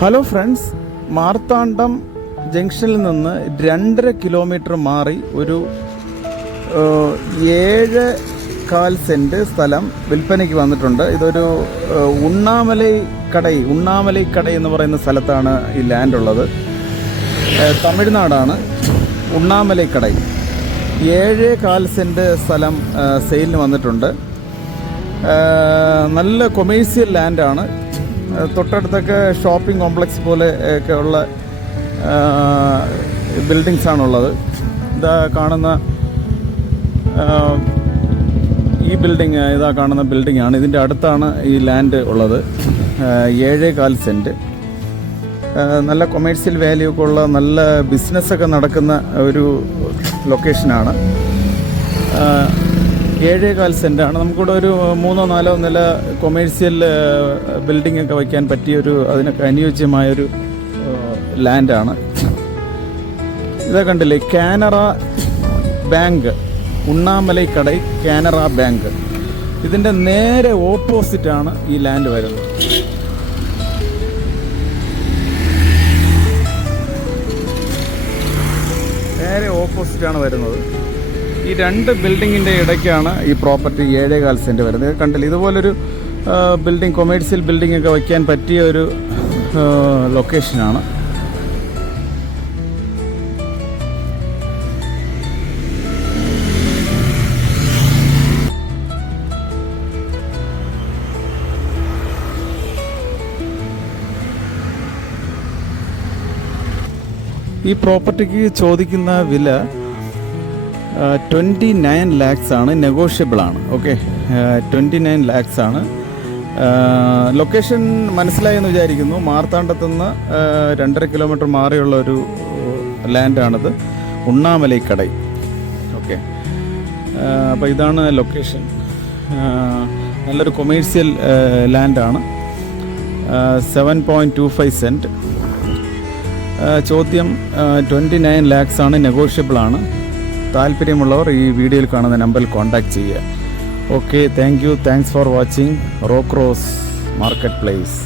Hello friends, Marthandam ജംഗ്ഷനിൽ നിന്ന് 2.5 kilometre മാറി ഒരു 7.25 സെൻറ്റ് സ്ഥലം വിൽപ്പനയ്ക്ക് വന്നിട്ടുണ്ട്. ഇതൊരു ഉണ്ണാമലൈക്കടൈ എന്ന് പറയുന്ന സ്ഥലത്താണ് ഈ ലാൻഡ് ഉള്ളത്. തമിഴ്നാടാണ്. ഉണ്ണാമലൈക്കടൈ 7.25 സെൻറ്റ് സ്ഥലം സെയിലിന് വന്നിട്ടുണ്ട്. നല്ല കൊമേഴ്സ്യൽ ലാൻഡാണ്. തൊട്ടടുത്തൊക്കെ ഷോപ്പിംഗ് കോംപ്ലക്സ് പോലെ ഒക്കെ ഉള്ള ബിൽഡിങ്സാണുള്ളത്. ഇതാ കാണുന്ന ഈ ബിൽഡിങ്, കാണുന്ന ബിൽഡിങ്ങാണ്. ഇതിൻ്റെ അടുത്താണ് ഈ ലാൻഡ് ഉള്ളത്. 7.25 സെൻറ്റ്. നല്ല കൊമേഴ്സ്യൽ വാല്യൂ ഒക്കെ ഉള്ള നല്ല ബിസിനസ്സൊക്കെ നടക്കുന്ന ഒരു ലൊക്കേഷനാണ്. 7.25 സെൻറ്റാണ്. നമുക്കിവിടെ ഒരു 3-4 നില കൊമേഴ്സ്യൽ ബിൽഡിംഗ് ഒക്കെ വയ്ക്കാൻ പറ്റിയൊരു, അതിനൊക്കെ അനുയോജ്യമായൊരു ലാൻഡാണ്. ഇതാ കണ്ടില്ലേ, കാനറ ബാങ്ക്, ഉണ്ണാമലൈക്കടൈ കാനറ ബാങ്ക്. ഇതിൻ്റെ നേരെ ഓപ്പോസിറ്റാണ് ഈ ലാൻഡ് വരുന്നത്. നേരെ ഓപ്പോസിറ്റാണ് വരുന്നത്. ഈ 2 ബിൽഡിങ്ങിൻ്റെ ഇടയ്ക്കാണ് ഈ പ്രോപ്പർട്ടി 7.25 സെൻറ്റ് വരുന്നത്. കണ്ടില്ല, ഇതുപോലൊരു ബിൽഡിംഗ്, കൊമേഴ്സ്യൽ ബിൽഡിംഗ് ഒക്കെ വയ്ക്കാൻ പറ്റിയ ഒരു ലൊക്കേഷനാണ്. ഈ പ്രോപ്പർട്ടിക്ക് ചോദിക്കുന്ന വില 29 lakhs ആണ്. നെഗോഷ്യബിൾ ആണ്. ഓക്കെ, 29 lakhs ആണ്. ലൊക്കേഷൻ മനസ്സിലായെന്ന് വിചാരിക്കുന്നു. മാർത്താണ്ഡത്തുനിന്ന് 2.5 കിലോമീറ്റർ മാറിയുള്ള ഒരു ലാൻഡാണിത്, ഉണ്ണാമലൈക്കടൈ. ഓക്കെ, അപ്പോൾ ഇതാണ് ലൊക്കേഷൻ. നല്ലൊരു കൊമേഴ്സ്യൽ ലാൻഡാണ്. 7.25 സെൻറ്റ്. ചോദ്യം 29 lakhs ആണ്. നെഗോഷ്യബിൾ ആണ്. താല്പര്യമുള്ളവർ ഈ വീഡിയോയിൽ കാണുന്ന നമ്പറിൽ കോൺടാക്ട് ചെയ്യുക. Okay, thank you. Thanks for watching റോക്രോസ് മാർക്കറ്റ് പ്ലേസ്.